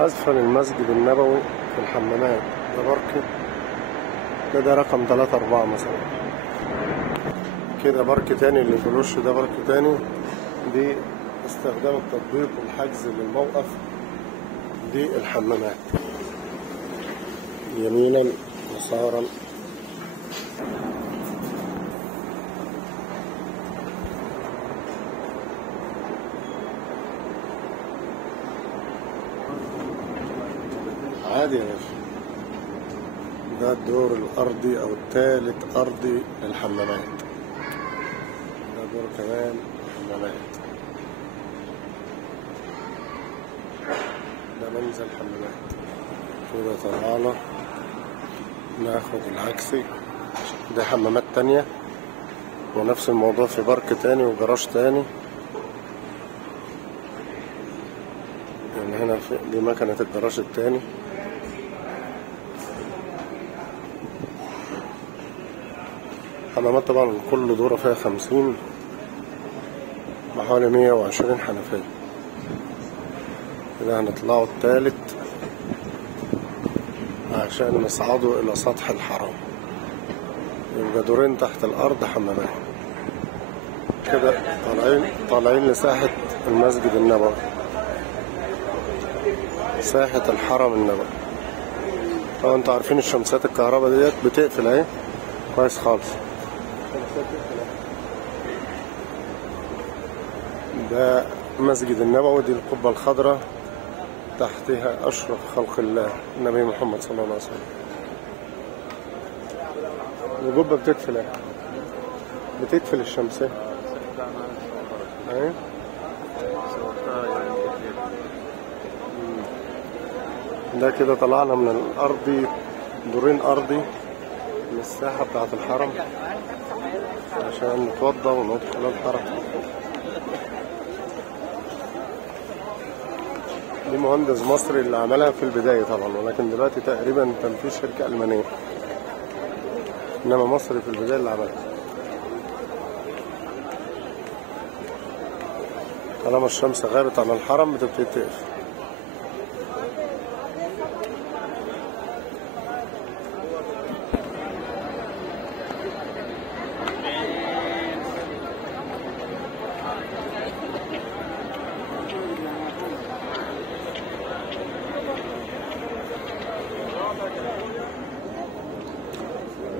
أسفل المسجد النبوي في الحمامات ده بارك. ده رقم 3-4 مثلا. كده بارك تاني اللي في الوش ده بارك تاني. دي استخدام التطبيق والحجز للموقف. دي الحمامات يمينا يسارا. عادي يا باشا. ده الدور الأرضي أو الثالث أرضي للحمامات. ده دور كمان حمامات. ده منزل حمامات. كده طلعنا ناخد العكسي. ده حمامات تانية ونفس الموضوع في بارك تاني وجراج تاني. يعني هنا دي مكنة الجراج التاني. حمامات طبعا كل دورة فيها 50 بحوالي 120 حنفية. كده هنطلعوا التالت عشان نصعدوا إلى سطح الحرم. يبقى دورين تحت الأرض حمامات. كده طالعين لساحة المسجد النبوي، ساحة الحرم النبوي. طبعا انتوا عارفين الشمسات الكهرباء ديت بتقفل اهي كويس خالص. ده مسجد النبوي. دي القبة الخضراء تحتها أشرف خلق الله النبي محمد صلى الله عليه وسلم. القبة بتقفل اهي، بتقفل الشمسية اهي. ده كده طلعنا من الأرضي دورين أرضي من الساحة بتاعة الحرم عشان نتوضى وندخل الحرم. دي مهندس مصري اللي عملها في البداية طبعا، ولكن دلوقتي تقريبا تنفيذ شركة ألمانية، إنما مصري في البداية اللي عملها. طالما الشمس غابت عن الحرم بتبتدي تقفل.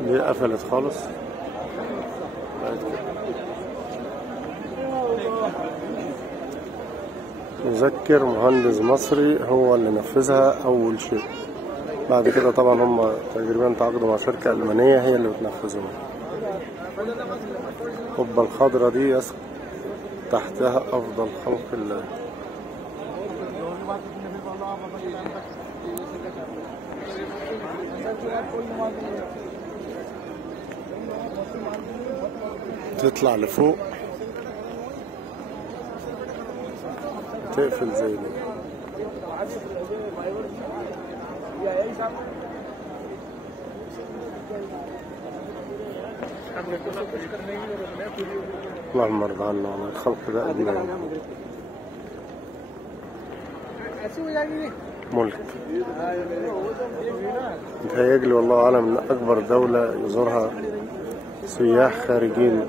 دي قفلت خالص. مذكر مهندس مصري هو اللي نفذها أول شيء. بعد كده طبعا هم تقريبا تعاقدوا مع شركة ألمانية هي اللي بتنفذهم. القبة الخضراء دي تحتها أفضل خلق الله. تطلع لفوق تقفل زي دي. اللهم ارضى عنا عن الخلق ده أجمعين. ملك متهيألي والله أعلم من أكبر دولة يزورها سياح خارجين